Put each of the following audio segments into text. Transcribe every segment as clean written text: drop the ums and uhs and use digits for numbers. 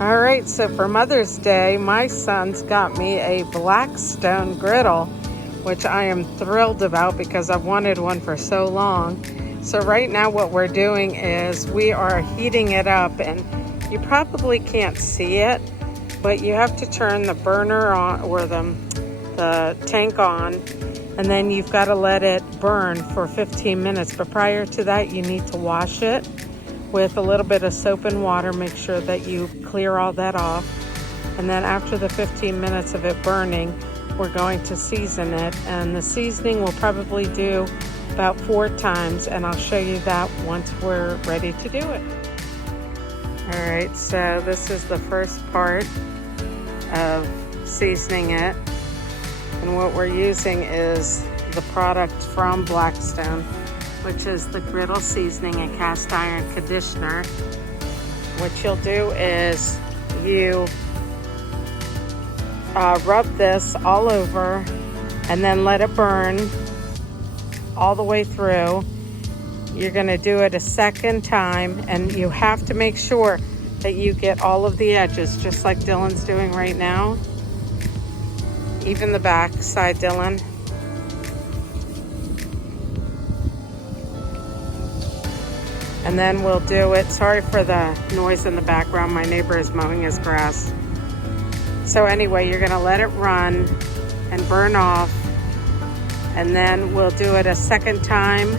All right, so for Mother's Day, my son's got me a Blackstone Griddle, which I am thrilled about because I've wanted one for so long. So right now what we're doing is we are heating it up, and you probably can't see it, but you have to turn the burner on, or the tank on, and then you've got to let it burn for 15 minutes. But prior to that, you need to wash it with a little bit of soap and water. Make sure that you clear all that off. And then after the 15 minutes of it burning, we're going to season it. And the seasoning we'll probably do about 4 times, and I'll show you that once we're ready to do it. All right, so this is the first part of seasoning it. And what we're using is the product from Blackstone, which is the griddle seasoning and cast iron conditioner. What you'll do is you rub this all over and then let it burn all the way through. You're gonna do it a second time, and you have to make sure that you get all of the edges, just like Dylan's doing right now. Even the back side, Dylan. And then we'll do it. Sorry for the noise in the background. My neighbor is mowing his grass. So anyway, you're gonna let it run and burn off. And then we'll do it a second time.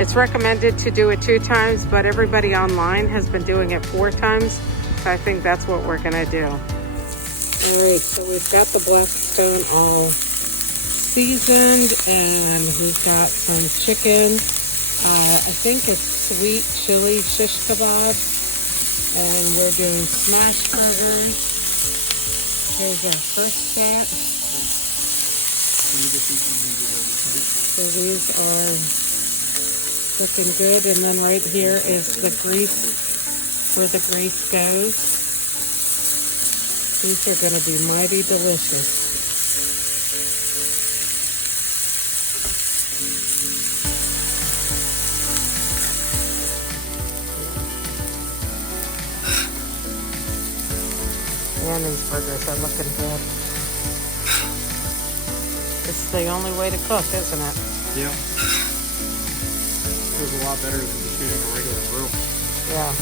It's recommended to do it 2 times, but everybody online has been doing it 4 times. So I think that's what we're gonna do. All right, so we've got the Blackstone all seasoned, and we've got some chicken. I think it's sweet chili shish kebab, and we're doing smash burgers. Here's our first batch. So these are looking good, and then right here is the grease, where the grease goes. These are going to be mighty delicious. And these burgers are looking good. It's the only way to cook, isn't it? Yeah. Feels a lot better than just using a regular grill. Yeah.